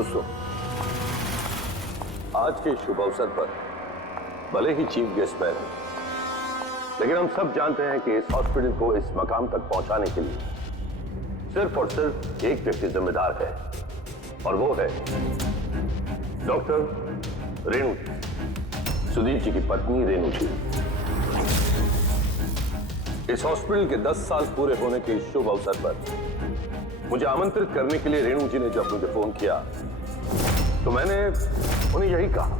दोस्तों, आज के शुभ अवसर पर भले ही चीफ गेस्ट मैं हूं, लेकिन हम सब जानते हैं कि इस हॉस्पिटल को इस मकाम तक पहुंचाने के लिए सिर्फ और सिर्फ एक व्यक्ति जिम्मेदार है, और वो है डॉक्टर रेणु जी, सुदीप जी की पत्नी रेणु जी। इस हॉस्पिटल के 10 साल पूरे होने के इस शुभ अवसर पर मुझे आमंत्रित करने के लिए रेणु जी ने जब मुझे फोन किया तो मैंने उन्हें यही कहा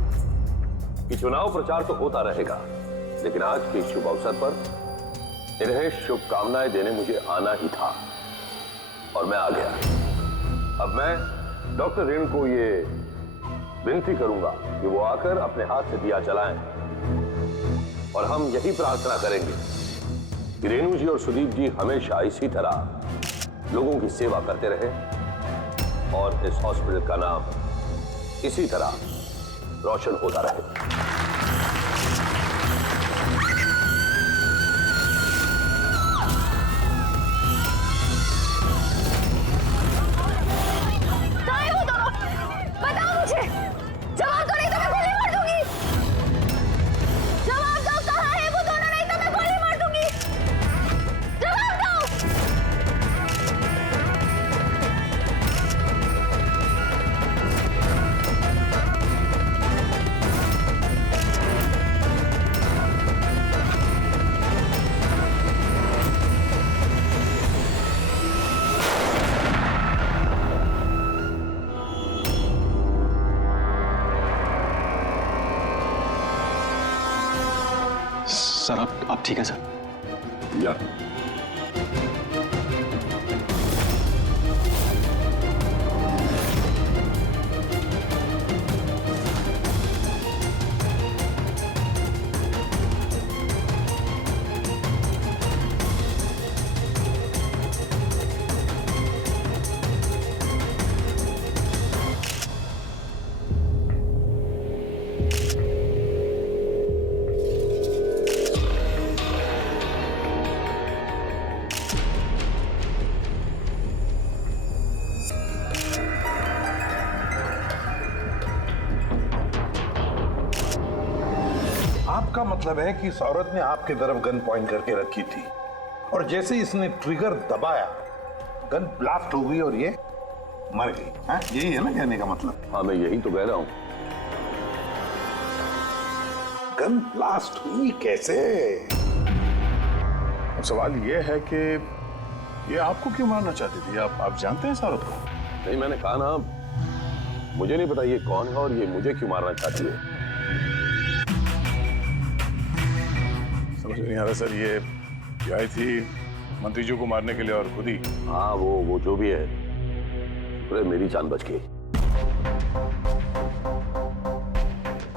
कि चुनाव प्रचार तो होता रहेगा, लेकिन आज के शुभ अवसर पर इन्हें शुभकामनाएं देने मुझे आना ही था, और मैं आ गया। अब मैं डॉक्टर रेणु को ये विनती करूंगा कि वो आकर अपने हाथ से दिया जलाएं, और हम यही प्रार्थना करेंगे कि रेणु जी और सुदीप जी हमेशा इसी तरह लोगों की सेवा करते रहे और इस हॉस्पिटल का नाम इसी तरह रोशन होता रहे। सर आप ठीक है सर? या आपका मतलब है कि इस औरत ने आपके तरफ गन पॉइंट करके रखी थी, और जैसे इसने ट्रिगर दबाया गन ब्लास्ट हो गई और ये मर गई। हाँ, यही है ना कहने का मतलब? हाँ, मैं यही तो कह रहा हूं। गन ब्लास्ट हुई कैसे? अब सवाल ये है कि ये आपको क्यों मारना चाहती थी? आप जानते हैं इस औरत को? नहीं, मैंने कहा ना, मुझे नहीं पता ये कौन है और ये मुझे क्यों मारना चाहती है। समझ नहीं आ रहा सर। ये आई थी मंत्री जी को मारने के लिए और खुद ही। हाँ, वो जो भी है, अरे मेरी जान बच गई।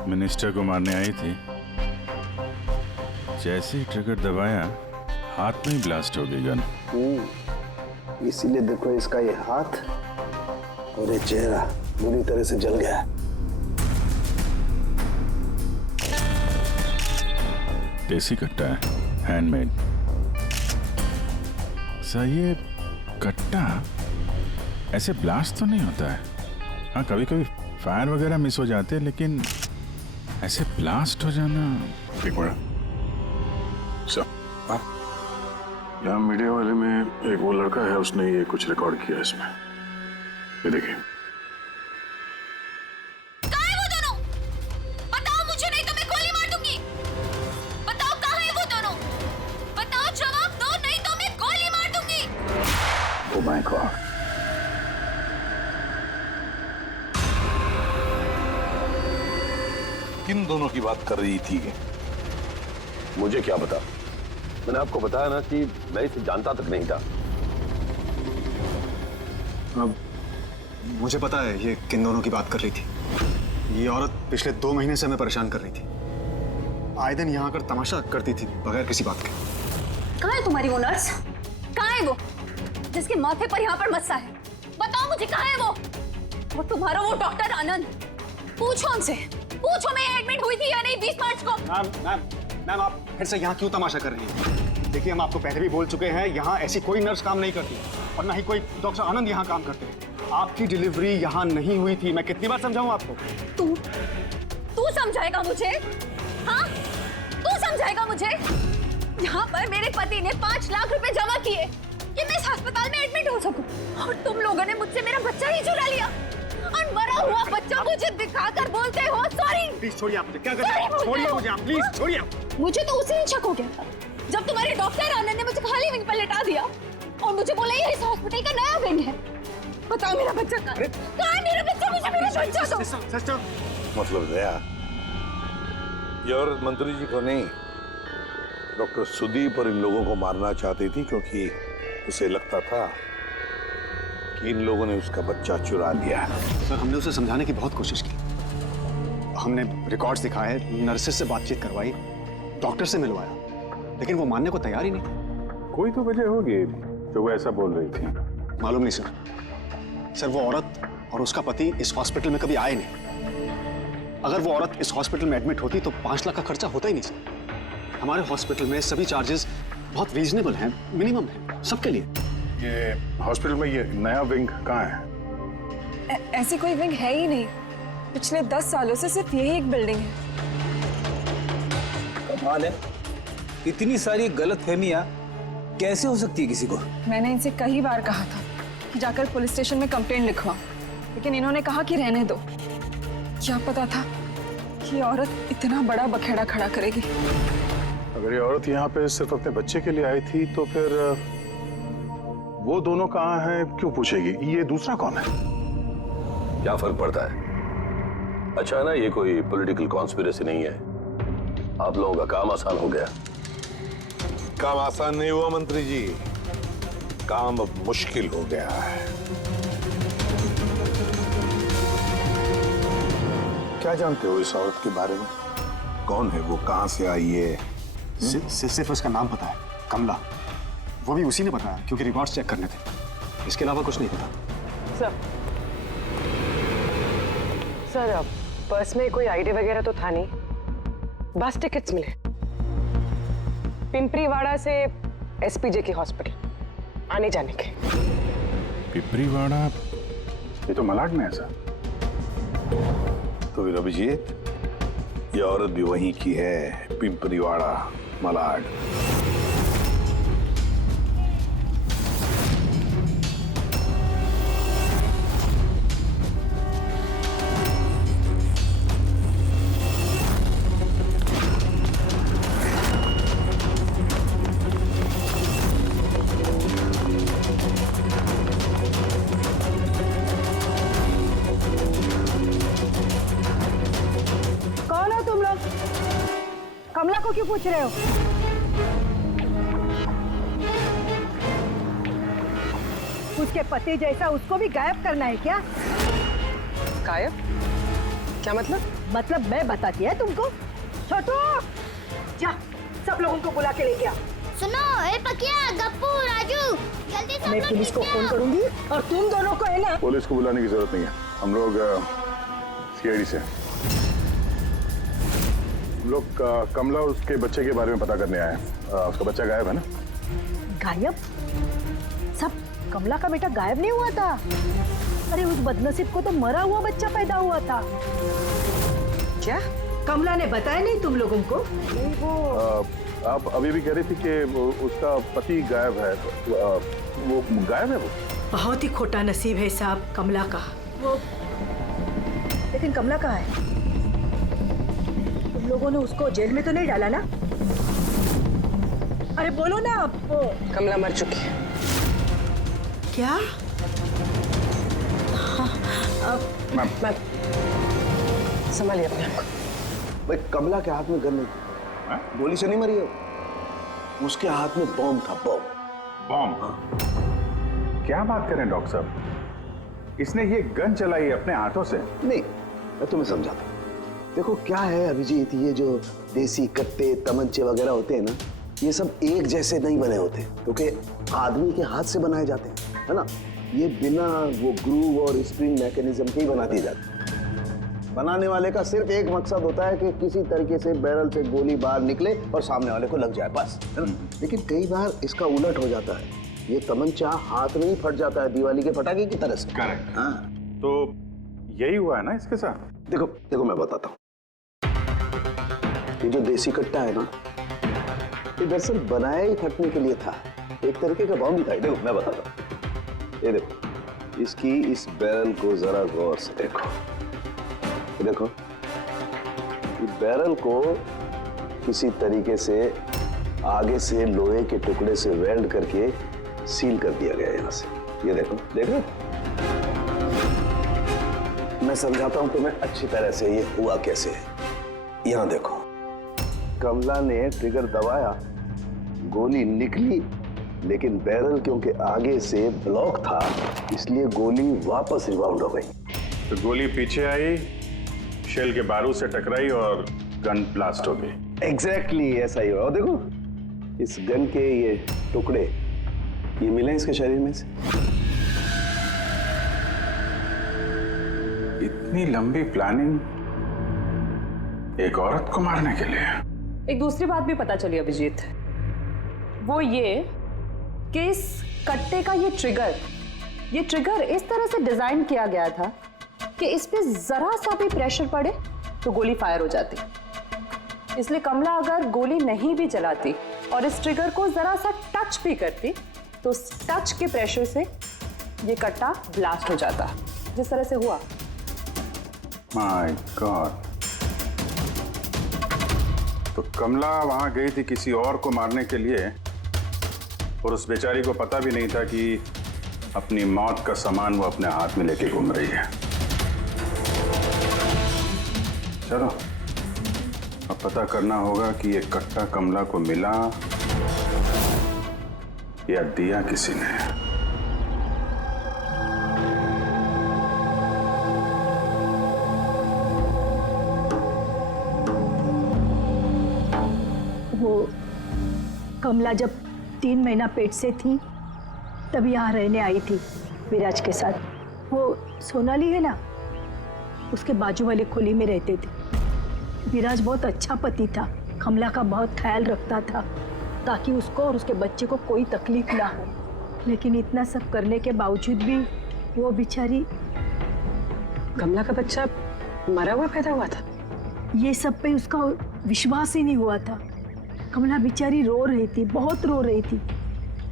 मिनिस्टर को मारने आई थी, जैसे ही ट्रिगर दबाया हाथ में ही ब्लास्ट हो गई गन। इसीलिए देखो इसका ये हाथ और ये चेहरा बुरी तरह से जल गया है। देसी कट्टा है, हैंडमेड। सर ये कट्टा ऐसे ब्लास्ट तो नहीं होता है। हाँ, कभी कभी फायर वगैरह मिस हो जाते हैं, लेकिन ऐसे ब्लास्ट हो जाना। एक मिनट सर, यहाँ मीडिया वाले में एक वो लड़का है, उसने ये कुछ रिकॉर्ड किया इसमें, ये देखिए। किन दोनों की बात कर रही थी? मुझे क्या पता? मैंने आपको बताया ना कि मैं इसे जानता तक नहीं था। अब मुझे पता है ये किन दोनों की बात कर रही थी। ये औरत पिछले 2 महीने से हमें परेशान कर रही थी। आए दिन यहाँ आकर तमाशा करती थी बगैर किसी बात के। कहाँ है तुम्हारी वो नर्स? कहाँ है वो जिसके माथे पर यहाँ पर मस्सा है? बताओ मुझे, कहाँ है वो तुम्हारा वो डॉक्टर आनंद? पूछो उनसे, पूछो मैं एडमिट हुई थी या नहीं 20 मार्च को। मैम आप फिर से यहाँ क्यों तमाशा कर रही हैं? देखिए, हम आपको पहले भी बोल चुके हैं, यहाँ ऐसी कोई नर्स काम नहीं करती और ना ही कोई डॉक्टर आनंद यहाँ काम करते हैं। आपकी डिलीवरी यहाँ नहीं हुई थी। मैं कितनी बार समझाऊं आपको? तू समझाएगा मुझे? हाँ, तू समझाएगा मुझे? यहाँ पर मेरे पति ने 5 लाख रुपए जमा किए कि मैं इस अस्पताल में एडमिट हो सकूं, और तुम लोगों ने मुझसे मेरा बच्चा ही चुरा लिया और मरा हुआ बच्चा मुझे दिखाकर बोलते हो सॉरी। प्लीज छोड़िए, आप मुझे क्या कर रहे हैं? छोड़िए मुझे, आप प्लीज छोड़िए। मुझे तो उसी दिन शक हो गया था जब तुम्हारे डॉक्टर आनंद ने मुझे खाली विंग पर लेटा दिया और मुझे बोला ये इस हॉस्पिटल का नया विंग है। बताओ मेरा बच्चा कहाँ है? मेरा बच्चा? मुझे मेरा बच्चा दो। सिस्टर, मतलब दया, ये औरत मंत्री जी को नहीं, डॉक्टर सुदीप और इन लोगों को मारना चाहती थी, क्योंकि उसे लगता था कि इन लोगों ने उसका बच्चा चुरा लिया है। सर, हमने उसे समझाने की बहुत कोशिश की। हमने रिकॉर्ड्स दिखाए, नर्सेस से बातचीत करवाई, डॉक्टर से मिलवाया, लेकिन वो मानने को तैयार ही नहीं। कोई तो वजह होगी जो वो ऐसा बोल रही थी। मालूम नहीं सर। सर, वो औरत और उसका पति इस हॉस्पिटल में कभी आए नहीं। अगर वो औरत इस हॉस्पिटल में एडमिट होती तो 5 लाख का खर्चा होता ही नहीं सर। हमारे हॉस्पिटल में सभी चार्जेस बहुत रीजनेबल हैं, मिनिमम है सबके लिए। ये हॉस्पिटल में ये नया विंग कहाँ है? ऐसी कोई विंग है ही नहीं। पिछले 10 सालों से सिर्फ यही एक बिल्डिंग है। कमाल है, इतनी सारी गलतफहमियां कैसे हो सकती है किसी को? मैंने इनसे कई बार कहा था कि जाकर पुलिस स्टेशन में कंप्लेंट लिखवाओ, लेकिन इन्होंने कहा कि रहने दो। क्या पता था कि औरत इतना बड़ा बखेड़ा खड़ा करेगी। अगर ये औरत यहाँ पे सिर्फ अपने बच्चे के लिए आई थी तो फिर वो दोनों कहाँ हैं क्यों पूछेगी? ये दूसरा कौन है? क्या फर्क पड़ता है? अच्छा ना, ये कोई पॉलिटिकल कॉन्स्पिरेसी नहीं है। आप लोगों का काम आसान हो गया। काम आसान नहीं हुआ मंत्री जी, काम अब मुश्किल हो गया है। क्या जानते हो इस औरत के बारे में? कौन है वो, कहां से आई है? सिर्फ उसका नाम पता है, कमला। वो भी उसी ने बताया क्योंकि रिकॉर्ड्स चेक करने थे। इसके अलावा कुछ नहीं पता। सर, पर्स में कोई आईडी वगैरह तो था नहीं, बस टिकट्स मिले पिंपरीवाड़ा से एसपीजे के हॉस्पिटल आने जाने के। पिपरीवाड़ा? ये तो मलाड में है सर। तो फिर अभिजीत, ये औरत भी वहीं की है, पिंपरीवाड़ा, मलाड। कमला को क्यों पूछ रहे हो? उसके पति जैसा उसको भी गायब करना है क्या? गायब? क्या मतलब? मतलब मैं बताती है तुमको। छोटू, जा सब लोगों को बुला के लेके आ। सुनो, ए पकिया, गप्पू, राजू, जल्दी सब मैं लोग पुलिस को नीचे फोन आओ। करूंगी और तुम दोनों को है ना। पुलिस को बुलाने की जरूरत नहीं है, हम लोग सीआईडी से हम लोग कमला और उसके बच्चे के बारे में पता करने आए हैं। उसका बच्चा गायब है ना? गायब? सब कमला का बेटा गायब नहीं हुआ था। अरे उस बदनसीब को तो मरा हुआ बच्चा पैदा हुआ था। क्या? कमला ने बताया नहीं तुम लोगों को? नहीं, वो आप अभी भी कह रही थी कि उसका पति गायब है। वो गायब है? वो बहुत ही खोटा नसीब है साहब कमला का। वो लेकिन कमला कहाँ है? तुम लोगों ने उसको जेल में तो नहीं डाला ना? अरे बोलो ना आप। कमला मर चुकी है। क्या? मैम संभालिए अपने आप को। भाई, कमला के हाथ में गन नहीं था, गोली से नहीं मरी है, उसके हाथ में बॉम्ब था, बॉम्ब। बॉम्ब? क्या बात करें डॉक्टर साहब, इसने ये गन चलाई अपने हाथों से? नहीं, मैं तुम्हें समझाता हूँ। देखो क्या है अभिजीत, ये जो देसी कट्टे तमंचे वगैरह होते हैं ना, ये सब एक जैसे नहीं बने होते, क्योंकि आदमी के हाथ से बनाए जाते हैं, है ना। ये बिना वो ग्रूव और स्प्रिंग मैकेनिज्म के ही बना दिए जाते हैं। बनाने वाले का सिर्फ एक मकसद होता है कि किसी तरीके से बैरल से गोली बाहर निकले और सामने वाले को लग जाए, बस, है ना? लेकिन कई बार इसका उलट हो जाता है, ये तमंचा हाथ में ही फट जाता है दिवाली के पटाखे की तरह से। करेक्ट। हाँ, तो यही हुआ है ना इसके साथ? देखो देखो मैं बताता हूँ, ये जो देसी कट्टा है ना, ये दरअसल बनाया ही फटने के लिए था, एक तरीके का बॉम्ब ही था। देखो मैं बताता हूँ, ये देखो, इसकी इस बैरल को जरा गौर से देखो, ये देखो, ये बैरल को किसी तरीके से आगे से लोहे के टुकड़े से वेल्ड करके सील कर दिया गया है यहाँ से। ये देखो, देखो, मैं समझाता हूं तुम्हें अच्छी तरह से ये हुआ कैसे है। यहां देखो, कमला ने ट्रिगर दबाया, गोली निकली, लेकिन बैरल क्योंकि आगे से ब्लॉक था, इसलिए गोली वापस रिबाउंड हो गई। तो गोली पीछे आई, शेल के बारूद से टकराई और गन ब्लास्ट हो गई। एग्जैक्टली ऐसा ही हुआ। और देखो, इस गन के ये टुकड़े ये मिले इसके शरीर में से। इतनी लंबी प्लानिंग एक औरत को मारने के लिए। एक दूसरी बात भी पता चली अभिजीत, वो ये कि इस कट्टे का ये ट्रिगर इस तरह से डिजाइन किया गया था कि इस पे जरा सा भी प्रेशर पड़े तो गोली फायर हो जाती। इसलिए कमला अगर गोली नहीं भी चलाती और इस ट्रिगर को जरा सा टच भी करती तो उस टच के प्रेशर से ये कट्टा ब्लास्ट हो जाता, जिस तरह से हुआ। My God. तो कमला वहां गई थी किसी और को मारने के लिए, और उस बेचारी को पता भी नहीं था कि अपनी मौत का सामान वो अपने हाथ में लेके घूम रही है। चलो अब पता करना होगा कि ये कट्टा कमला को मिला या दिया किसी ने। वो कमला जब 3 महीना पेट से थी तब यहाँ रहने आई थी विराज के साथ। वो सोनाली है ना, उसके बाजू वाली खोली में रहते थे। विराज बहुत अच्छा पति था, कमला का बहुत ख्याल रखता था ताकि उसको और उसके बच्चे को कोई तकलीफ ना हो। लेकिन इतना सब करने के बावजूद भी वो बेचारी। कमला का बच्चा मरा हुआ पैदा हुआ था? ये सब पे उसका विश्वास ही नहीं हुआ था। कमला बेचारी रो रही थी, बहुत रो रही थी,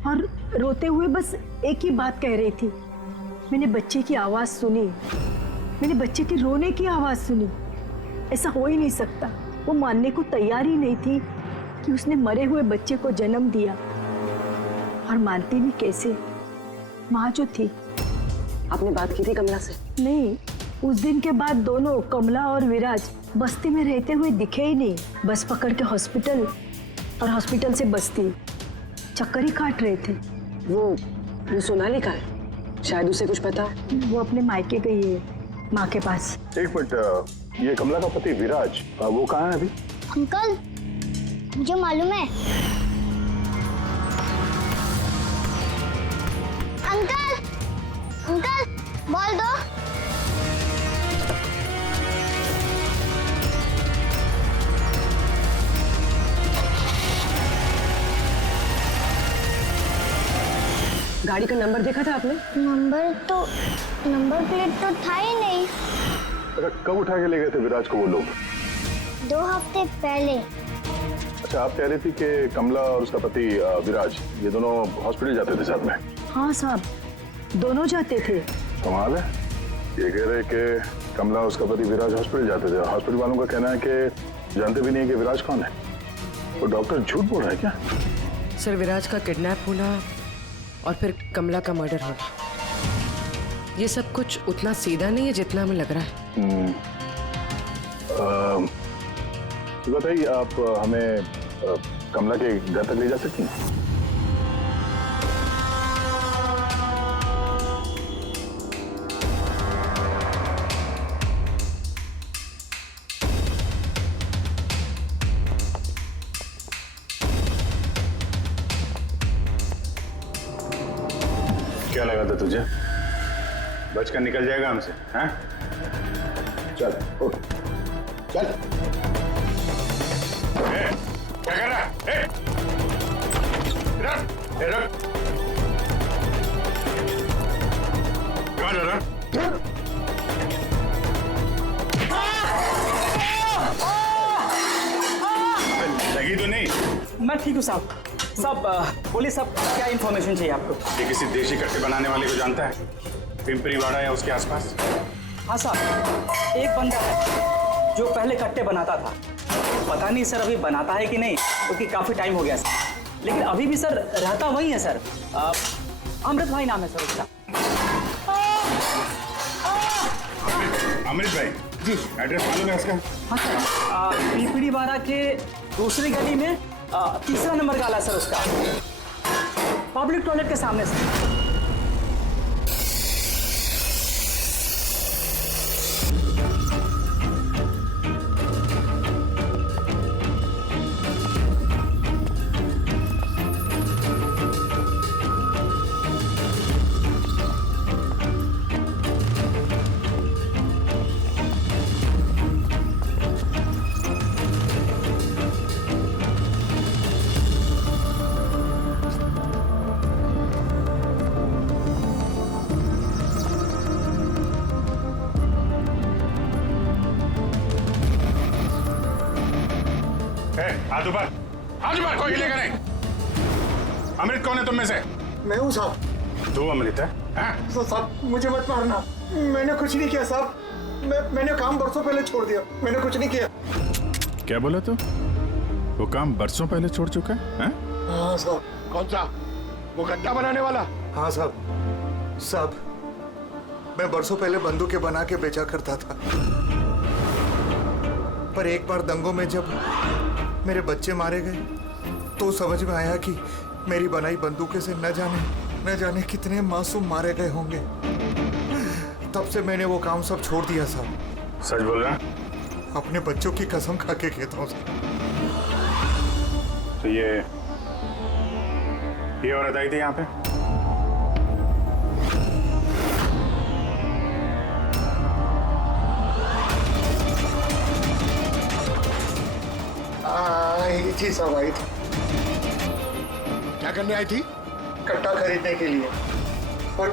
और रोते हुए बस एक ही बात कह रही थी, मैंने बच्चे की आवाज़ सुनी, मैंने बच्चे की रोने की आवाज़ सुनी। ऐसा हो ही नहीं सकता। वो मानने को तैयार ही नहीं थी कि उसने मरे हुए बच्चे को जन्म दिया, और मानती भी कैसे। माँ जो थी। आपने बात की थी कमला से? नहीं, उस दिन के बाद दोनों, कमला और विराज, बस्ती में रहते हुए दिखे ही नहीं। बस पकड़ के हॉस्पिटल, और हॉस्पिटल से बस्ती, चक्कर ही काट रहे थे। वो सोनाली का है, शायद उसे कुछ पता। वो अपने मायके गई है, माँ के पास। एक मिनट, ये कमला का पति विराज, वो कहाँ है अभी? अंकल, मुझे मालूम है। अंकल, अंकल, बॉल दो। गाड़ी का नंबर देखा था आपने? नंबर प्लेट तो था ही नहीं। अच्छा, कब उठा के ले गए थे विराज को वो लोग? 2 हफ्ते पहले। अच्छा, आप कह रही थी कि कमला और उसका पति विराज, ये दोनों हॉस्पिटल जाते थे साथ में? हाँ साहब, दोनों जाते थे। कमाल है, ये कह रहे कि कमला और उसका पति विराज हॉस्पिटल जाते थे। हॉस्पिटल वालों का कहना है कि जानते भी नहीं कि विराज कौन है। वो डॉक्टर झूठ बोल रहा है क्या? सर, विराज का किडनैप होना और फिर कमला का मर्डर होना, ये सब कुछ उतना सीधा नहीं है जितना हमें लग रहा है। बताइए, आप हमें कमला के घर तक ले जा सकती हैं? क्या लगा था तुझे? बचकर निकल जाएगा हमसे? हैं? चल उठ चल। क्या कर रहा है? रख कहाँ जा रहा? लगी तो नहीं? मैं ठीक हूँ साहब। साहब बोलिए साहब, क्या इन्फॉर्मेशन चाहिए आपको? ये किसी देशी कट्टे बनाने वाले को जानता है? पिंपरी वाड़ा या उसके आसपास? हाँ साहब, एक बंदा है जो पहले कट्टे बनाता था। पता नहीं सर अभी बनाता है कि नहीं, क्योंकि काफ़ी टाइम हो गया सर। लेकिन अभी भी सर रहता वही है सर। अमृत भाई नाम है सर उसका। अमृत भाई जी, एड्रेस मालूम है उसका? हाँ सर, पीपड़ी वाड़ा के दूसरी गली में तीसरा नंबर गाला सर उसका, पब्लिक टॉयलेट के सामने सर। हाथ ऊपर, कोई हिलेगा नहीं। अमृत कौन है तुम में से? मैं हूँ साहब। तू अमृत है? साहब मुझे मत मारना, मैंने कुछ नहीं किया साहब। मैंने काम बरसों पहले छोड़ दिया, मैंने कुछ नहीं किया। क्या बोला तू? वो काम बरसों पहले छोड़ चुका है? हाँ साहब। कौन सा? वो कट्टा बनाने वाला? हाँ साहब। साहब मैं बरसों पहले बंदूकें बना के बेचा करता था, पर एक बार दंगों में जब मेरे बच्चे मारे गए तो समझ में आया कि मेरी बनाई बंदूकें से न जाने कितने मासूम मारे गए होंगे। तब से मैंने वो काम सब छोड़ दिया साहब। सच बोल रहा? अपने बच्चों की कसम खा के कहता हूँ। तो ये औरत आई थी यहाँ पे? आई थी साहब, आई थी। क्या करने आई थी? कट्टा खरीदने के लिए, पर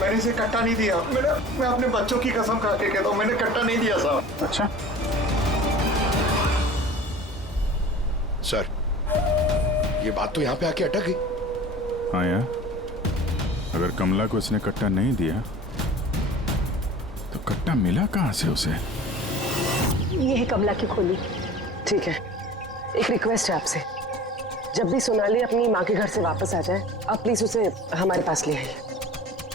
मैंने इसे कट्टा नहीं दिया। मैं अपने बच्चों की कसम खा के कहता हूँ, मैंने कट्टा नहीं दिया साहब। अच्छा सर, ये बात तो यहाँ पे आके अटक गई। हाँ यार, अगर कमला को इसने कट्टा नहीं दिया तो कट्टा मिला कहाँ से उसे? ये है कमला की खोली। ठीक है, एक रिक्वेस्ट है आपसे, जब भी सोनाली अपनी माँ के घर से वापस आ जाए, आप प्लीज उसे हमारे पास ले आइए।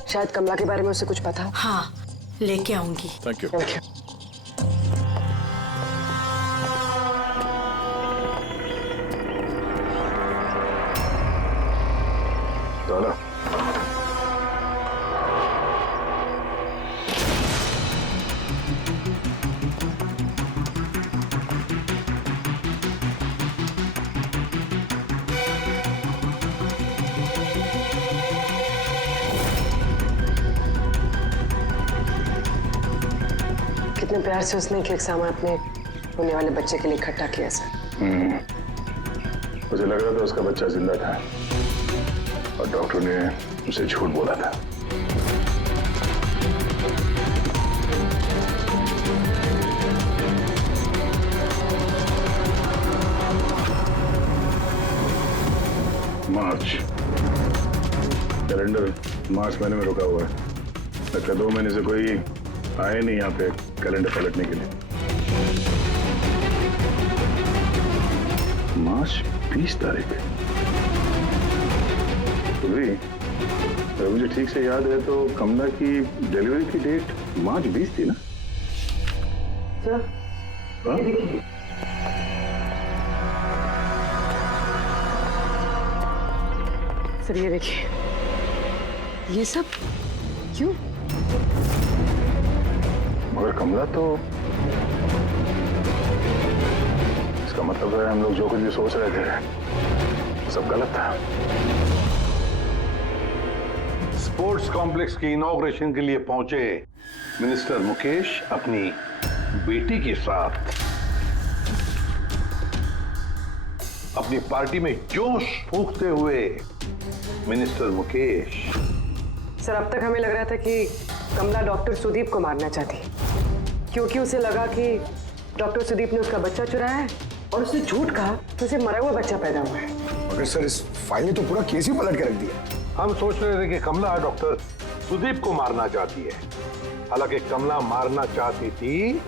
शायद कमला के बारे में उसे कुछ पता हो। हाँ, लेके आऊंगी। Thank you. दादा, कितने प्यार से उसने एक सामान अपने होने वाले बच्चे के लिए इकट्ठा किया सर। मुझे लग रहा था उसका बच्चा जिंदा था और डॉक्टर ने उसे झूठ बोला था। मार्च कैलेंडर मार्च महीने में रुका हुआ है। लगता है 2 महीने से कोई आए नहीं यहाँ पे कैलेंडर पलटने के लिए। मार्च 20 तारीख। तो भी अगर मुझे ठीक से याद है तो कमला की डिलीवरी की डेट मार्च 20 थी ना? सर, हाँ? सर ये देखिए, ये सब क्यों? मगर कमला तो, इसका मतलब है हम लोग जो कुछ भी सोच रहे थे सब गलत था। स्पोर्ट्स कॉम्प्लेक्स के इनॉग्रेशन के लिए पहुंचे मिनिस्टर मुकेश अपनी बेटी के साथ अपनी पार्टी में जोश फूंकते हुए मिनिस्टर मुकेश। सर, अब तक हमें लग रहा था कि कमला डॉक्टर सुदीप को मारना चाहती, क्योंकि उसे लगा कि डॉक्टर सुदीप ने उसका बच्चा चुराया है और उसने झूठ कहा तो उसे मरा हुआ बच्चा पैदा हुआ है। मगर सर, इस फाइल ने तो पूरा केस ही पलट के रख दिया। हम सोच रहे थे कि कमला डॉक्टर सुदीप को मारना चाहती है, हालांकि कमला मारना चाहती थी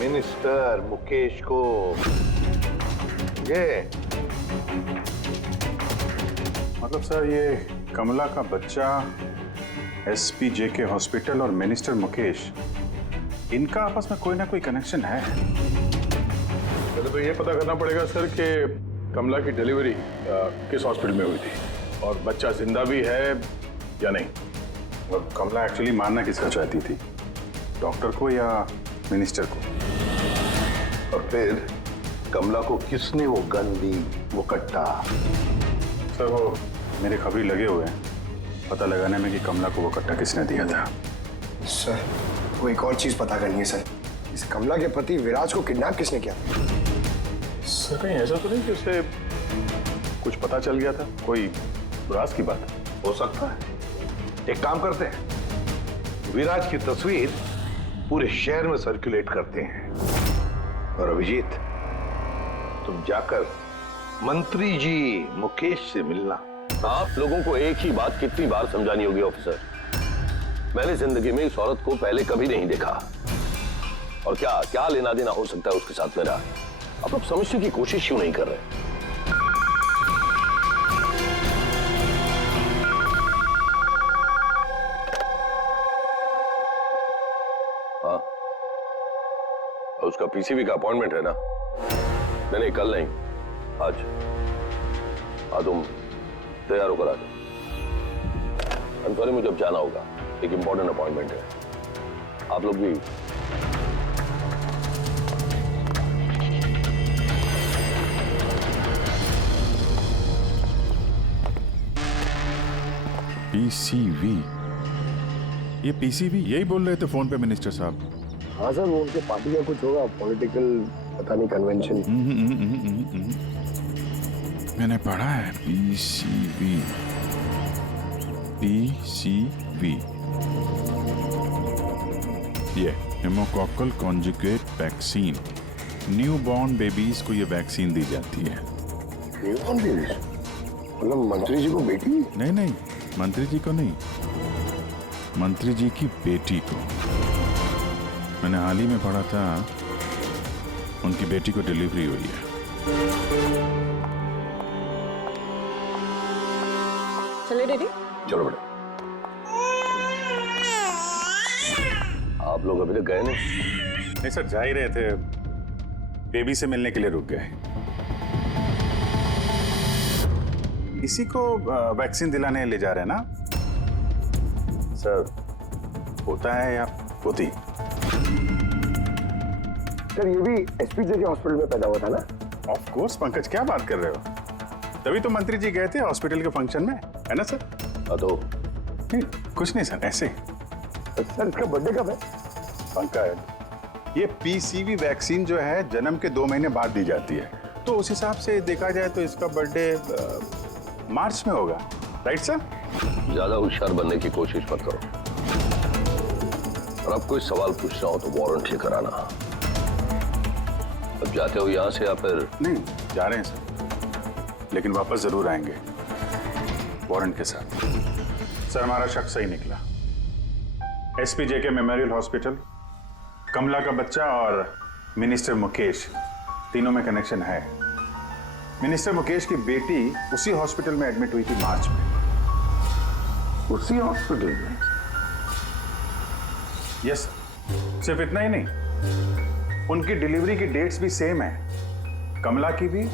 मिनिस्टर मुकेश को। ये मतलब सर, ये कमला का बच्चा एसपी जेके हॉस्पिटल और मिनिस्टर मुकेश, इनका आपस में कोई ना कोई कनेक्शन है। पहले तो ये पता करना पड़ेगा सर कि कमला की डिलीवरी किस हॉस्पिटल में हुई थी और बच्चा जिंदा भी है या नहीं। और कमला एक्चुअली मारना किसका चाहती थी, डॉक्टर को या मिनिस्टर को? और फिर कमला को किसने वो गन दी, वो कट्टा? सर, वो मेरे खबरी लगे हुए हैं पता लगाने में कि कमला को वो कट्टा किसने दिया था। सर, वो एक और चीज पता करनी है सर, इस कमला के पति विराज को किडनैप किसने किया? सर, कहीं ऐसा तो नहीं कि उसे कुछ पता चल गया था, कोई राज की बात? हो सकता है। एक काम करते हैं, विराज की तस्वीर पूरे शहर में सर्कुलेट करते हैं और अभिजीत, तुम जाकर मंत्री जी मुकेश से मिलना। आप लोगों को एक ही बात कितनी बार समझानी होगी ऑफिसर? मैंने जिंदगी में इस औरत को पहले कभी नहीं देखा, और क्या क्या लेना देना हो सकता है उसके साथ मेरा? आप लोग समझने की कोशिश क्यों नहीं कर रहे? हाँ, उसका पीसीबी का अपॉइंटमेंट है ना? नहीं, कल नहीं, आज। हाँ, तुम तैयार होकर आ जाओ। I'm sorry, मुझे अब जाना होगा, एक इंपॉर्टेंट अपॉइंटमेंट है। आप लोग भी पीसीवी, ये पीसीवी यही बोल रहे थे फोन पे मिनिस्टर साहब। हाँ सर, वो उनके पार्टी का कुछ होगा, पॉलिटिकल पता नहीं कन्वेंशन। मैंने पढ़ा है पीसीवी, पीसीवी, ये pneumococcal conjugate vaccine, newborn babies को ये वैक्सीन दी जाती है। Newborn babies? मतलब मंत्री जी को बेटी? नहीं नहीं, मंत्री जी को नहीं, मंत्री जी की बेटी को। मैंने हाल ही में पढ़ा था उनकी बेटी को डिलीवरी हुई है। चले डैडी? चलो बेटा। आप लोग अभी तक गए नहीं? नहीं सर, जा ही रहे थे, बेबी से मिलने के लिए रुक गए। इसी को वैक्सीन दिलाने ले जा रहे हैं ना सर? होता है या होती? सर, ये भी एसपी के हॉस्पिटल में पैदा हुआ था ना? ऑफ कोर्स पंकज, क्या बात कर रहे हो? तभी तो मंत्री जी गए थे हॉस्पिटल के फंक्शन में, है ना सर? तो नहीं, कुछ नहीं सर, ऐसे। सर, इसका बर्थडे कब है? पंकज, ये पीसीवी वैक्सीन जो है जन्म के 2 महीने बाद दी जाती है, तो उस हिसाब से देखा जाए तो इसका बर्थडे मार्च में होगा, राइट सर? ज्यादा होशियार बनने की कोशिश मत करो, और अब कोई सवाल पूछना हो तो वारंट लेकर आना। अब जाते हो यहां से या फिर? नहीं, जा रहे हैं सर, लेकिन वापस जरूर आएंगे वारंट के साथ। सर, हमारा शक सही निकला। एसपी जेके मेमोरियल हॉस्पिटल, कमला का बच्चा और मिनिस्टर मुकेश, तीनों में कनेक्शन है। मिनिस्टर मुकेश की बेटी उसी हॉस्पिटल में एडमिट हुई थी मार्च में। उसी हॉस्पिटल में? यस, सिर्फ इतना ही नहीं, उनकी डिलीवरी की डेट्स भी सेम है, कमला की भी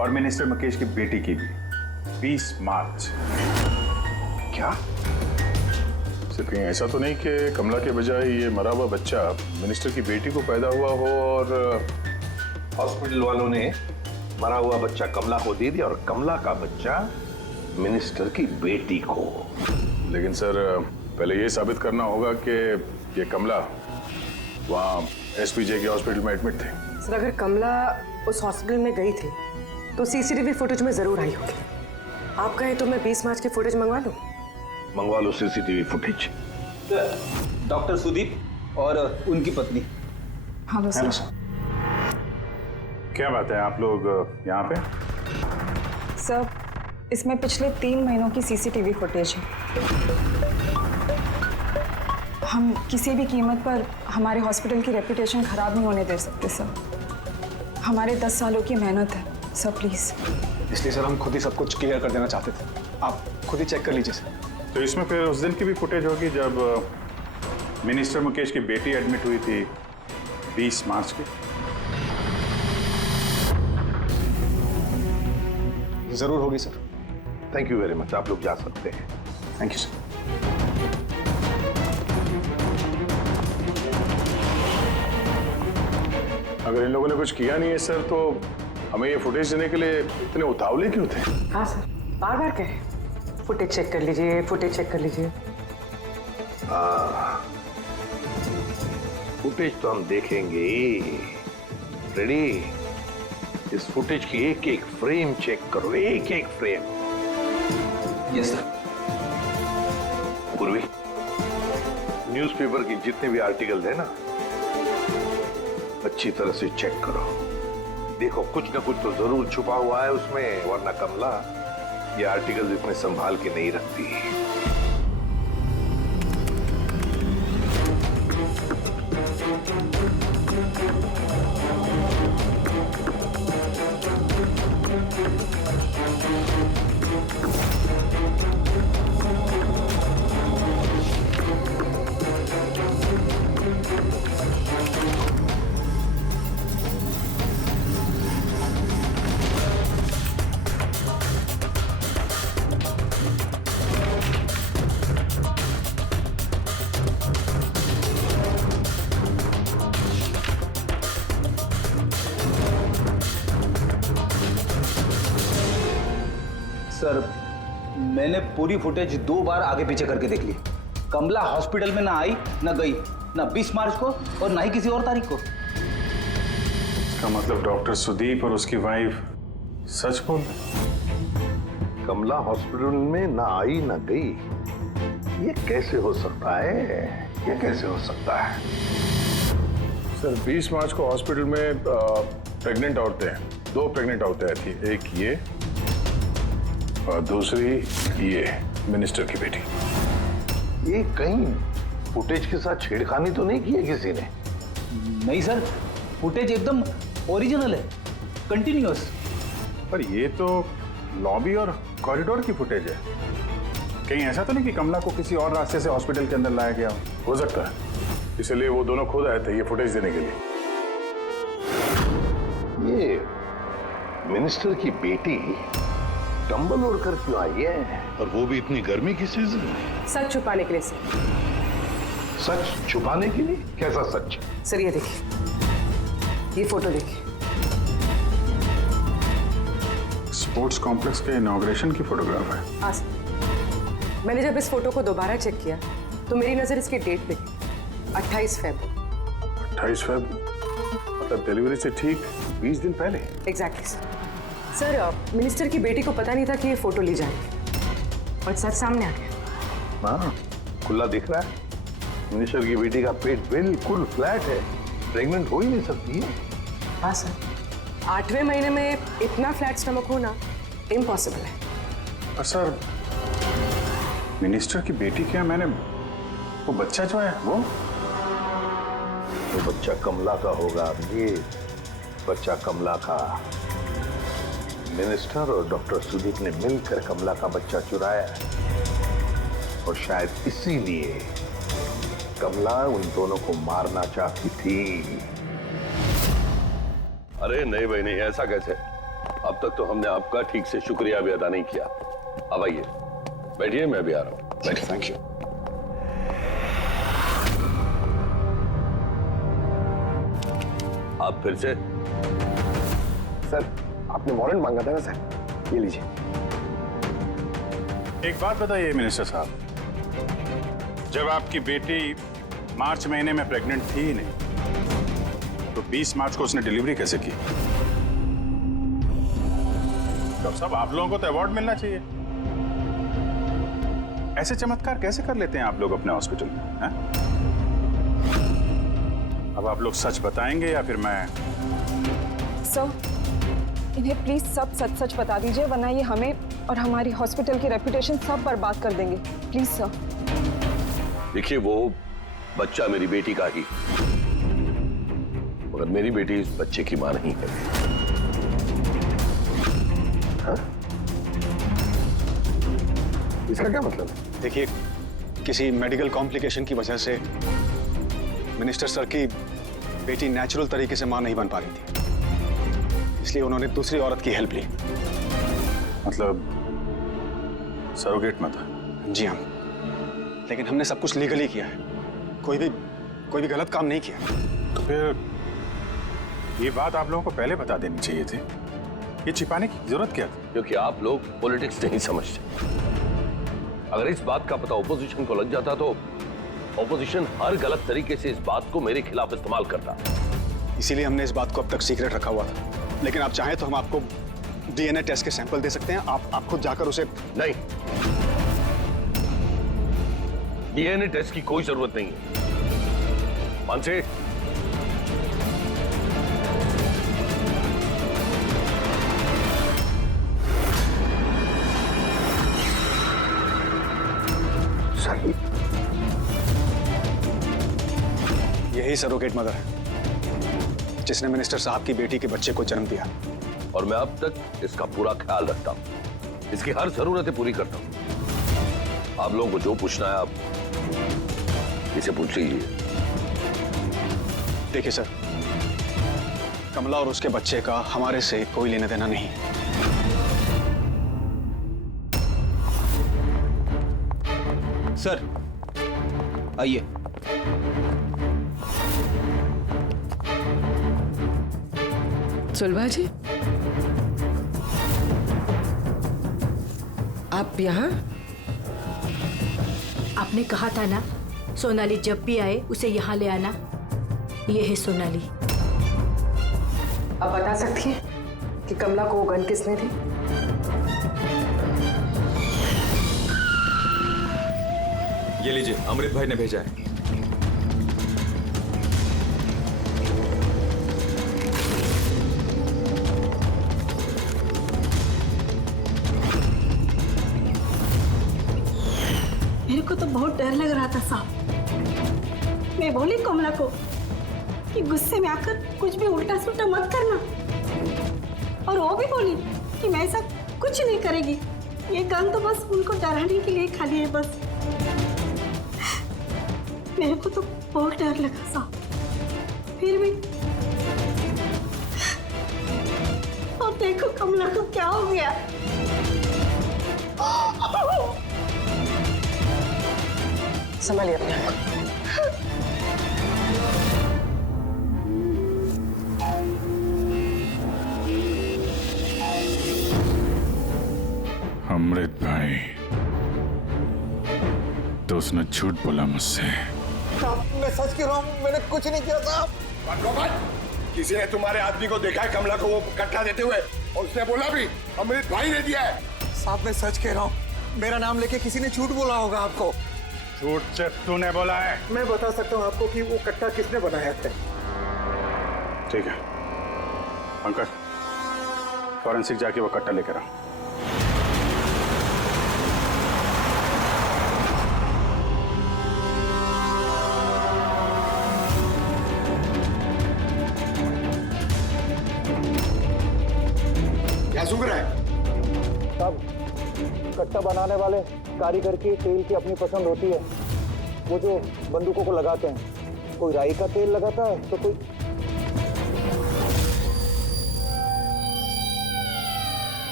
और मिनिस्टर मुकेश की बेटी की भी, 20 मार्च। क्या? सिर्फ कहीं ऐसा तो नहीं कि कमला के बजाय ये मरा हुआ बच्चा मिनिस्टर की बेटी को पैदा हुआ हो और हॉस्पिटल वालों ने मरा हुआ बच्चा कमला को दे दिया और कमला का बच्चा मिनिस्टर की बेटी को? लेकिन सर, पहले ये साबित करना होगा कि ये कमला वहाँ एसपीजे के हॉस्पिटल में एडमिट थे। सर अगर कमला उस हॉस्पिटल में गई थी तो सीसीटीवी फुटेज में जरूर आई होगी। आप कहें तो मैं 20 मार्च की फुटेज मंगवा लूं? मंगवा लो सीसीटीवी फुटेज। डॉक्टर सुदीप और उनकी पत्नी। Hello sir. क्या बात है, आप लोग यहाँ पे? सर इसमें पिछले 3 महीनों की सीसीटीवी फुटेज है। हम किसी भी कीमत पर हमारे हॉस्पिटल की रेपुटेशन खराब नहीं होने दे सकते सर। हमारे 10 सालों की मेहनत है सर, प्लीज। इसलिए सर हम खुद ही सब कुछ क्लियर कर देना चाहते थे, आप खुद ही चेक कर लीजिए सर। तो इसमें फिर उस दिन की भी फुटेज होगी जब मिनिस्टर मुकेश की बेटी एडमिट हुई थी 20 मार्च की। जरूर होगी sir. Thank you very much, आप लोग जा सकते हैं। Thank you sir. अगर इन लोगों ने कुछ किया नहीं है सर, तो हमें ये फुटेज देने के लिए इतने उतावले क्यों थे? हाँ सर, बार बार कहें फुटेज चेक कर लीजिए, फुटेज चेक कर लीजिए। फुटेज तो हम देखेंगे। रेडी? इस फुटेज की एक एक फ्रेम चेक करो, एक एक फ्रेम। Yes sir. पूर्वी, न्यूज़पेपर की जितने भी आर्टिकल है ना, अच्छी तरह से चेक करो। देखो कुछ ना कुछ तो जरूर छुपा हुआ है उसमें, वरना कमला ये आर्टिकल इतने संभाल के नहीं रखती। सर मैंने पूरी फुटेज 2 बार आगे पीछे करके देख ली। कमला हॉस्पिटल में ना आई ना गई, ना 20 मार्च को और ना ही किसी और तारीख को। इसका मतलब डॉक्टर सुदीप और उसकी वाइफ सच बोल रहे? कमला हॉस्पिटल में ना आई ना गई, ये कैसे हो सकता है? ये कैसे हो सकता है? सर 20 मार्च को हॉस्पिटल में प्रेग्नेंट औरतें, 2 प्रेग्नेंट औरतें आई थी, एक ये और दूसरी ये मिनिस्टर की बेटी। ये कहीं फुटेज के साथ छेड़खानी तो नहीं की है किसी ने? नहीं सर, फुटेज एकदम ओरिजिनल है, कंटिन्यूअस। पर ये तो लॉबी और कॉरिडोर की फुटेज है। कहीं ऐसा तो नहीं कि कमला को किसी और रास्ते से हॉस्पिटल के अंदर लाया गया हो सकता है, इसलिए वो दोनों खुद आए थे ये फुटेज देने के लिए। ये मिनिस्टर की बेटी कंबल ओढ़ कर क्यों आई है? और वो भी इतनी गर्मी की सीजन में? सच छुपाने के लिए सर। सच छुपाने के लिए? कैसा सच? सर ये देखिए, ये फोटो देखिए। स्पोर्ट्स कॉम्प्लेक्स के इनॉग्रेशन की फोटोग्राफ है। हाँ सर, मैंने जब इस फोटो को दोबारा चेक किया तो मेरी नजर इसकी डेट पे गई, 28 फरवरी। 28 फरवरी मतलब डिलीवरी से ठीक 20 दिन पहले। Exactly sir. सर मिनिस्टर की बेटी को पता नहीं था कि ये फोटो ली जाएगी और सच सामने आ गया। हाँ, खुला दिख रहा है। मिनिस्टर की बेटी का पेट बिल्कुल फ्लैट है, प्रेग्नेंट हो ही नहीं सकती है। हाँ सर, 8वें महीने में इतना फ्लैट स्टमक होना इम्पॉसिबल है। और सर मिनिस्टर की बेटी क्या, मैंने वो बच्चा जो है वो बच्चा कमला का होगा। ये बच्चा कमला का। मिनिस्टर और डॉक्टर सुदीप ने मिलकर कमला का बच्चा चुराया और शायद इसीलिए कमला उन दोनों को मारना चाहती थी। अरे नहीं भाई नहीं, ऐसा कैसे? अब तक तो हमने आपका ठीक से शुक्रिया भी अदा नहीं किया। अब आइए बैठिए, मैं भी आ रहा हूँ। बैठिए। Thank you. आप फिर से? सर आपने वारंट मांगा था ना सर, ये लीजिए। एक बात बताइए मिनिस्टर साहब, जब आपकी बेटी मार्च महीने में प्रेग्नेंट थी ही नहीं, तो 20 मार्च को उसने डिलीवरी कैसे की? डॉक्टर साहब, आप लोगों को तो अवार्ड मिलना चाहिए। ऐसे चमत्कार कैसे कर लेते हैं आप लोग अपने हॉस्पिटल में, हैं? अब आप लोग सच बताएंगे या फिर मैं? सर, इन्हें प्लीज सब सच सच बता दीजिए, वरना ये हमें और हमारी हॉस्पिटल की रेपुटेशन सब बर्बाद कर देंगे। Please sir. देखिए, वो बच्चा मेरी बेटी का ही, मगर मेरी बेटी इस बच्चे की मां नहीं है। हाँ? इसका क्या मतलब है? देखिए, किसी मेडिकल कॉम्प्लिकेशन की वजह से मिनिस्टर सर की बेटी नेचुरल तरीके से मां नहीं बन पा रही थी, इसलिए उन्होंने दूसरी औरत की हेल्प ली। मतलब सरोगेट मत? जी हाँ, लेकिन हमने सब कुछ लीगली किया है, कोई भी गलत काम नहीं किया। तो फिर ये बात आप लोगों को पहले बता देनी चाहिए थी। ये छिपाने की जरूरत क्या थी? क्योंकि आप लोग पॉलिटिक्स नहीं समझते। अगर इस बात का पता ऑपोजिशन को लग जाता तो ऑपोजिशन हर गलत तरीके से इस बात को मेरे खिलाफ इस्तेमाल करता। इसीलिए हमने इस बात को अब तक सीक्रेट रखा हुआ था, लेकिन आप चाहें तो हम आपको डीएनए टेस्ट के सैंपल दे सकते हैं। आप खुद जाकर उसे। नहीं, डीएनए टेस्ट की कोई जरूरत नहीं है। मानसे, यही सरोगेट मदर है जिसने मिनिस्टर साहब की बेटी के बच्चे को जन्म दिया, और मैं अब तक इसका पूरा ख्याल रखता हूं, इसकी हर जरूरतें पूरी करता हूं। आप लोगों को जो पूछना है आप इसे पूछ लीजिए। देखिए सर, कमला और उसके बच्चे का हमारे से कोई लेना देना नहीं है। सर आइए। सुलभा जी, आप यहाँ? आपने कहा था ना, सोनाली जब भी आए उसे यहाँ ले आना। ये है सोनाली। आप बता सकती हैं कि कमला को वो गन किसने दी? ये लीजिए, अमृत भाई ने भेजा है। मेरे को तो बहुत डर लग रहा था साहब। मैं बोली कमला को कि गुस्से में आकर कुछ भी उल्टा सुल्टा मत करना, और वो भी बोली कि मैं ऐसा कुछ नहीं करेगी। ये गन तो बस उनको डराने के लिए खाली है बस। मेरे को तो बहुत डर लगा साहब, फिर भी। और देखो कमला को क्या हो गया। संभालिए अपने आप। अमृत भाई, तो उसने झूठ बोला मुझसे। मैं सच कह रहा हूँ, मैंने कुछ नहीं किया था। किसी ने तुम्हारे आदमी को देखा है कमला को वो कट्टा देते हुए, और उसने बोला भी अमृत भाई ने दिया है। साहब मैं सच कह रहा हूँ, मेरा नाम लेके किसी ने झूठ बोला होगा आपको। झूठ से तूने बोला है? मैं बता सकता हूँ आपको कि वो कट्टा किसने बनाया था। ठीक है पंकज, फॉरेंसिक जाके वो कट्टा लेकर आओ। क्या सुन रहा है? तब कट्टा बनाने वाले कारीगर की तेल की अपनी पसंद होती है। वो जो बंदूकों को लगाते हैं, कोई राई का तेल लगाता है तो कोई।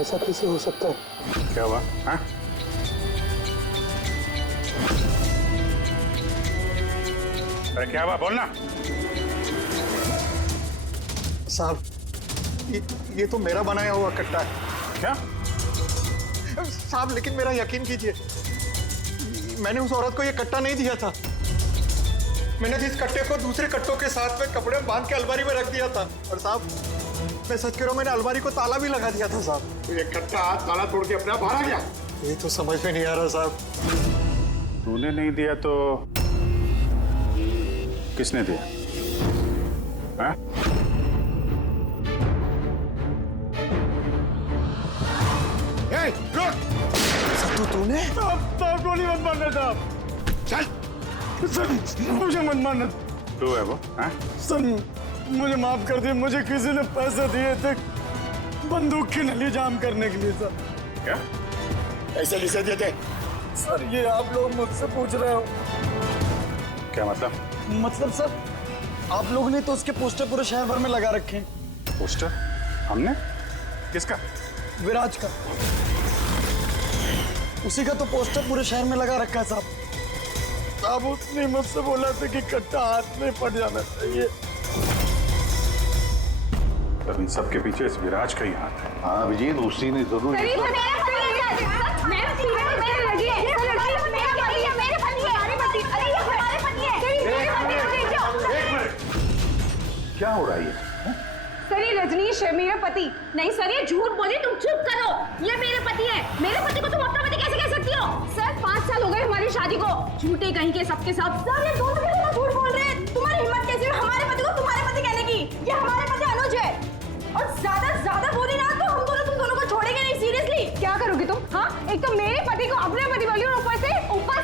ऐसा कैसे हो सकता है? क्या हुआ? हाँ? अरे क्या हुआ, बोलना। साहब ये तो मेरा बनाया हुआ कट्टा है। क्या? साहब लेकिन मेरा यकीन कीजिए, मैंने उस औरत को ये कट्टा नहीं दिया था। मैंने तो इस कट्टे को दूसरे कट्टों के साथ में कपड़े में बांध के अलमारी में रख दिया था। और साहब मैं सच कह रहा हूँ, मैंने अलमारी को ताला भी लगा दिया था साहब। तो ये कट्टा ताला तोड़ के अपने आप बाहर आ गया? ये तो समझ में नहीं आ रहा साहब। तूने नहीं दिया तो किसने दिया? हाँ? सत्तू तूने? साहब गोली मत मारना साहब। चल सर मुझे मत मारना। तू है वो? हाँ? सर मुझे माफ कर दिए, मुझे किसी ने पैसे दिए थे बंदूक की नली जाम करने के लिए सर। क्या? ऐसे किसे दिए थे? सर ये आप लोग मुझसे पूछ रहे हो? क्या मतलब? मतलब सर आप लोगों ने तो उसके पोस्टर पूरे शहर भर में लगा रखे हैं। पोस्टर? हमने? किसका? विराज का। उसी का तो पोस्टर पूरे शहर में लगा रखा है साहब। साहब उसने मुझसे बोला था कि कट्टा हाथ में पड़ जाना चाहिए। तब इन सबके पीछे इस विराज का ही हाथ है। हाँ अभिजीत, उसी ने जरूर क्या हो रहा है ये? सर ये रजनीश है मेरा पति। नहीं सर ये झूठ बोली, तुम चुप करो। ये मेरे पति है। मेरे पति को तुम अपना पति कैसे कह सकती हो? सर 5 साल हो गए हमारी शादी को। झूठे कहीं के सबके सब। सर ये दोनों के झूठ बोल रहे हैं। तुम्हारी हिम्मत कैसे हुई हमारे पति को तुम्हारे पति कहने की? ये हमारे पति अनुज है। और ज्यादा बोली ना तो हम दोनों तुम दोनों को छोड़ेंगे नहीं। सीरियसली क्या करोगी तुम? हाँ एक तो मेरे पति को अपने पति बोली और ऊपर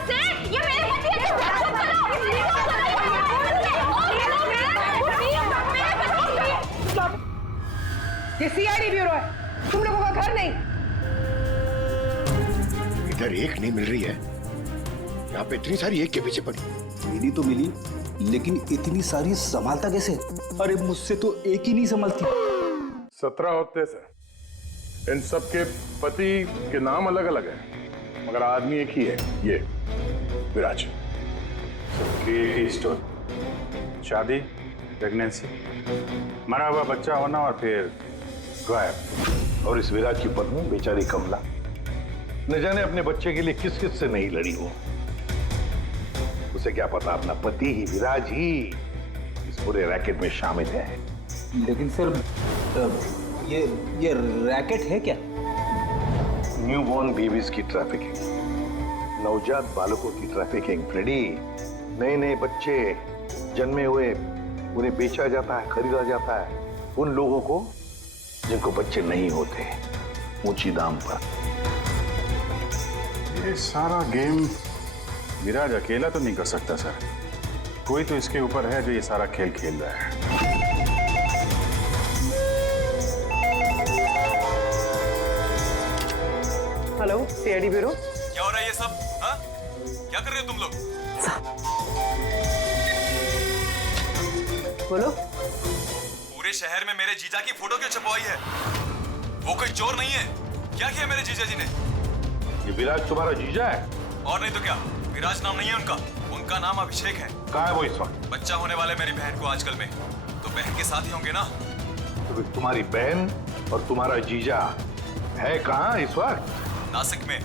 से ये मेरे पति है। ये सीआईडी ब्यूरो है, तुम लोगों का घर नहीं। इधर एक नहीं मिल रही है, यहाँ पे इतनी सारी एक के पीछे पड़ी। मेरी तो मिली, लेकिन इतनी सारी संभालता कैसे? अरे मुझसे तो एक ही नहीं संभलती। 17 होते सर। इन सब के पति के नाम अलग अलग है, मगर आदमी एक ही है, ये विराज। सबकी एक ही स्टोरी। शादी, प्रेगनेंसी, मरा हुआ बच्चा होना और फिर गायब। और इस विराज की पत्नी बेचारी कमला, न जाने अपने बच्चे के लिए किस किस से नहीं लड़ी हो। उसे क्या पता अपना पति ही, विराज ही इस पूरे रैकेट में शामिल है। लेकिन सर ये रैकेट है क्या? न्यूबॉर्न बेबीज की ट्रैफिकिंग, नवजात बालकों की ट्रैफिकिंग। फ्रेडी, नए नए बच्चे जन्मे हुए उन्हें बेचा जाता है, खरीदा जाता है उन लोगों को जिनको बच्चे नहीं होते, ऊंची दाम पर। ये सारा गेम विराज अकेला तो नहीं कर सकता सर। कोई तो इसके ऊपर है जो ये सारा खेल खेल रहा है। Hello CID bureau. क्या हो रहा है ये सब? हाँ? क्या कर रहे हो तुम लोग? बोलो। पूरे शहर में मेरे जीजा की फोटो क्यों छपवाई है? वो कोई चोर नहीं है। क्या किया मेरे जीजा जी ने? ये विराज तुम्हारा जीजा है? और नहीं तो क्या, विराज नाम नहीं है उनका, उनका नाम अभिषेक है। कहाँ है वो इस वक्त? बच्चा होने वाले मेरी बहन को आजकल में, तो बहन के साथ ही होंगे ना। तो फिर तुम्हारी बहन और तुम्हारा जीजा है कहाँ इस वक्त? नासिक में।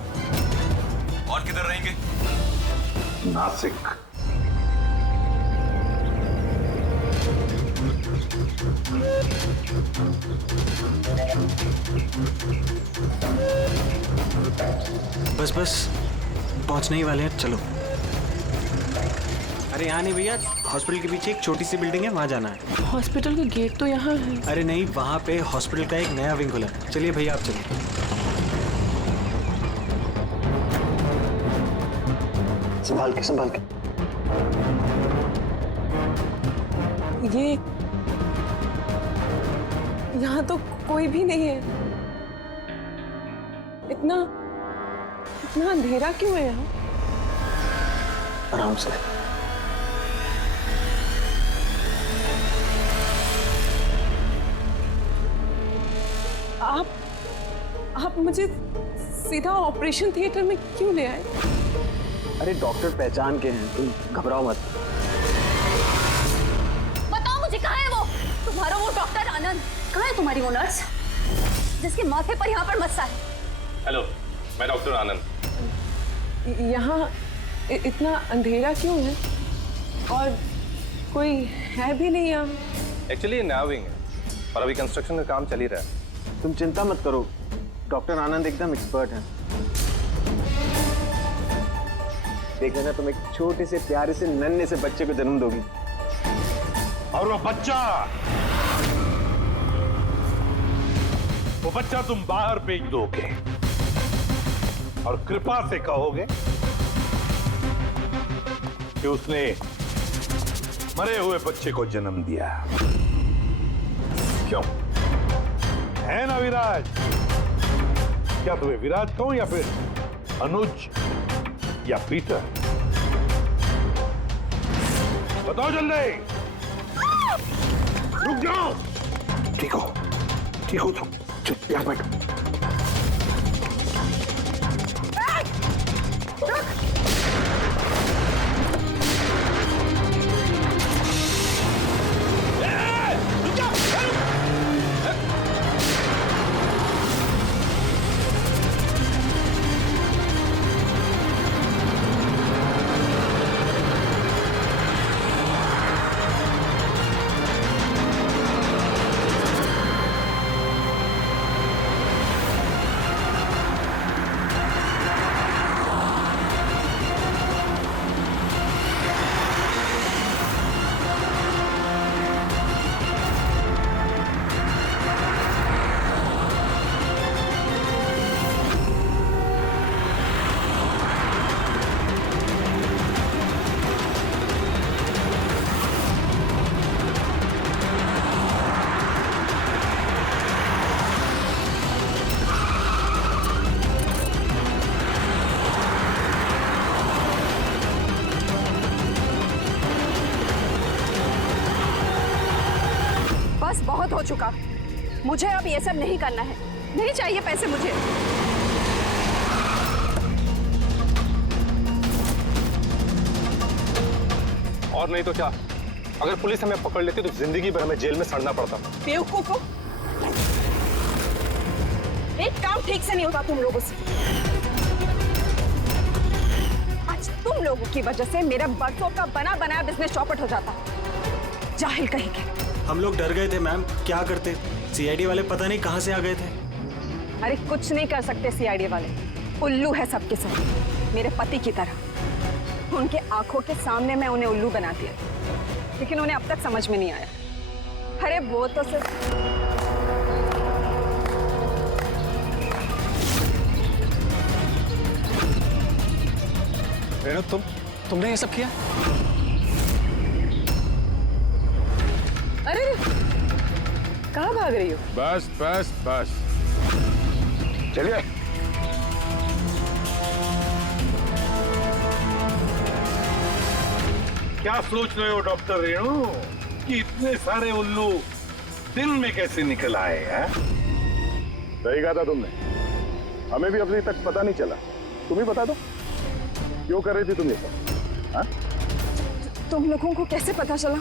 और किधर रहेंगे? नासिक। बस बस पहुंचने ही वाले हैं, चलो। अरे यहाँ नहीं भैया, हॉस्पिटल के पीछे एक छोटी सी बिल्डिंग है, वहाँ जाना है। हॉस्पिटल का गेट तो यहाँ है। अरे नहीं, वहाँ पे हॉस्पिटल का एक नया विंग खुला है। चलिए भैया आप चलिए। संभाल के संभाल के। ये यहाँ तो कोई भी नहीं है। इतना अंधेरा क्यों है यहाँ? आराम से। आप मुझे सीधा ऑपरेशन थिएटर में क्यों ले आए? अरे डॉक्टर पहचान के हैं, तुम घबराओ मत। बताओ मुझे कहाँ है वो? तुम्हारा वो डॉक्टर आनंद कहाँ है? तुम्हारी वो नर्स जिसके माथे पर यहाँ पर मस्सा है? हेलो, मैं डॉक्टर आनंद। यहाँ इतना अंधेरा क्यों है? और कोई है भी नहीं यहाँ। एक्चुअली ये नया विंग है और अभी कंस्ट्रक्शन का काम चल ही रहा है। तुम चिंता मत करो, डॉक्टर आनंद एकदम एक्सपर्ट हैं। देख लेना, तुम एक छोटे से प्यारे से नन्हे से बच्चे को जन्म दोगी। और वो बच्चा तुम बाहर भेज दोगे और कृपा से कहोगे कि उसने मरे हुए बच्चे को जन्म दिया। क्यों? है ना विराज? क्या तुम्हें विराज कहूं या फिर अनुज या पीटर? बताओ जल्दी। रुक जाओ। ठीक हो तुम। चुप यहाँ बैठो। बहुत हो चुका, मुझे अब ये सब नहीं करना है। नहीं चाहिए पैसे मुझे। और नहीं तो क्या, अगर पुलिस हमें पकड़ लेती तो जिंदगी भर हमें जेल में सड़ना पड़ता। बेवकूफो, एक काम ठीक से नहीं होता तुम लोगों से। आज तुम लोगों की वजह से मेरा बरसों का बना बनाया बिजनेस चौपट हो जाता। जाहिल कहीं के। हम लोग डर गए थे मैम, क्या करते? सीआईडी वाले पता नहीं कहां से आ गए थे। अरे कुछ नहीं कर सकते सीआईडी वाले, उल्लू है सबके सब, मेरे पति की तरह। उनके आंखों के सामने मैं उन्हें उल्लू बना दिया, लेकिन उन्हें अब तक समझ में नहीं आया। अरे वो तो सिर्फ रेणु, तुमने ये सब किया? अरे कहाँ भाग रही हो? बस बस बस, चलिए। क्या सोच रहे हो डॉक्टर रेणु कि इतने सारे उल्लू दिन में कैसे निकल आए हैं? सही कहा था तुमने, हमें भी अभी तक पता नहीं चला। तुम ही बता दो, क्यों कर रही थी तुम ये सब? हाँ? तुम लोगों को कैसे पता चला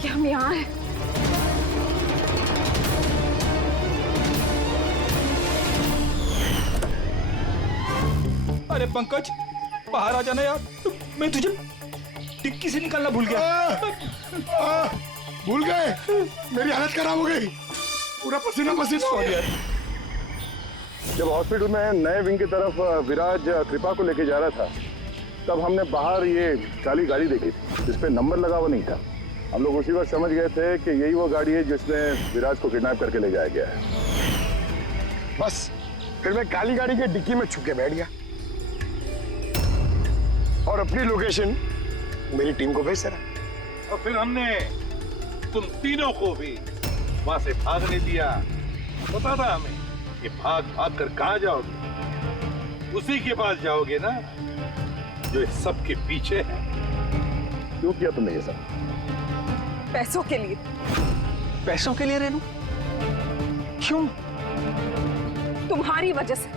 कि हम यहाँ हैं? अरे पंकज, बाहर आ जाना यार, मैं तुझे टिक्की से निकालना भूल गया। भूल गए? मेरी हालत खराब हो गई, पूरा पसीना पसीना हो गया। जब हॉस्पिटल में नए विंग की तरफ विराज कृपा को लेके जा रहा था, तब हमने बाहर ये काली गाड़ी देखी थी जिसपे नंबर लगा हुआ नहीं था। हम लोग उसी वक्त समझ गए थे कि यही वो गाड़ी है जिसमें विराज को किडनैप करके ले जाया गया है। बस फिर मैं काली गाड़ी के डिक्की में छुप के बैठ गया और अपनी लोकेशन मेरी टीम को भेज दे। और फिर हमने तुम तीनों को भी वहां से भागने दिया। पता था हमें कि भाग भाग कर कहां जाओगे, उसी के पास जाओगे ना जो इस सब के पीछे है। क्यों किया तुमने ये सब? पैसों के लिए। पैसों के लिए रेणु? क्यों? तुम्हारी वजह से,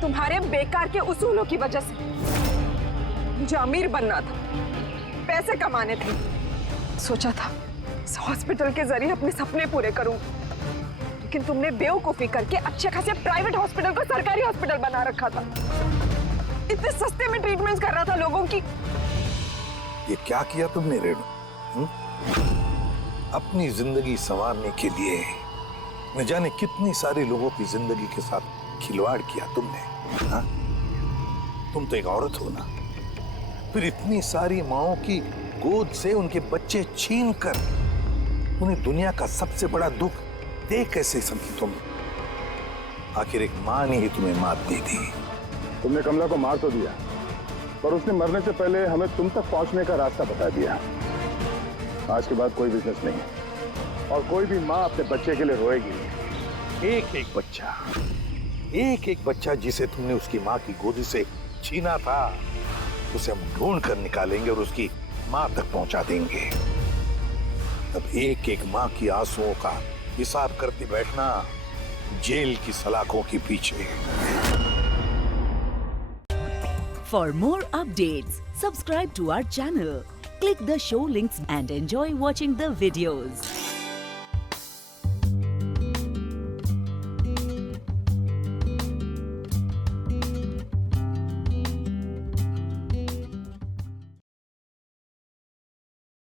तुम्हारे बेकार के उसूलों की वजह से। मुझे अमीर बनना था, पैसे कमाने थे। सोचा था इस हॉस्पिटल के जरिए अपने सपने पूरे करूं, लेकिन तुमने बेवकूफी करके अच्छे खासे प्राइवेट हॉस्पिटल को सरकारी हॉस्पिटल बना रखा था। इतने सस्ते में ट्रीटमेंट कर रहा था लोगों की, ये क्या किया तुमने रेणु? अपनी जिंदगी संवारने के लिए न जाने कितनी सारी लोगों की जिंदगी के साथ खिलवाड़ किया तुमने। हाँ? तुम तो एक औरत हो ना, फिर इतनी सारी माओं की गोद से उनके बच्चे छीन कर उन्हें दुनिया का सबसे बड़ा दुख दे कैसे समझी तुम? आखिर एक मां ने ही तुम्हें मात दी थी। तुमने कमला को मार तो दिया, पर उसने मरने से पहले हमें तुम तक पहुंचने का रास्ता बता दिया। आज के बाद कोई बिजनेस नहीं है और कोई भी माँ अपने बच्चे के लिए रोएगी नहीं। एक एक बच्चा जिसे तुमने उसकी माँ की गोदी से छीना था, उसे हम ढूंढ कर निकालेंगे और उसकी माँ तक पहुंचा देंगे। तब एक एक माँ की आंसुओं का हिसाब करते बैठना जेल की सलाखों के पीछे। For more updates, subscribe to our channel, click the show links and enjoy watching the videos.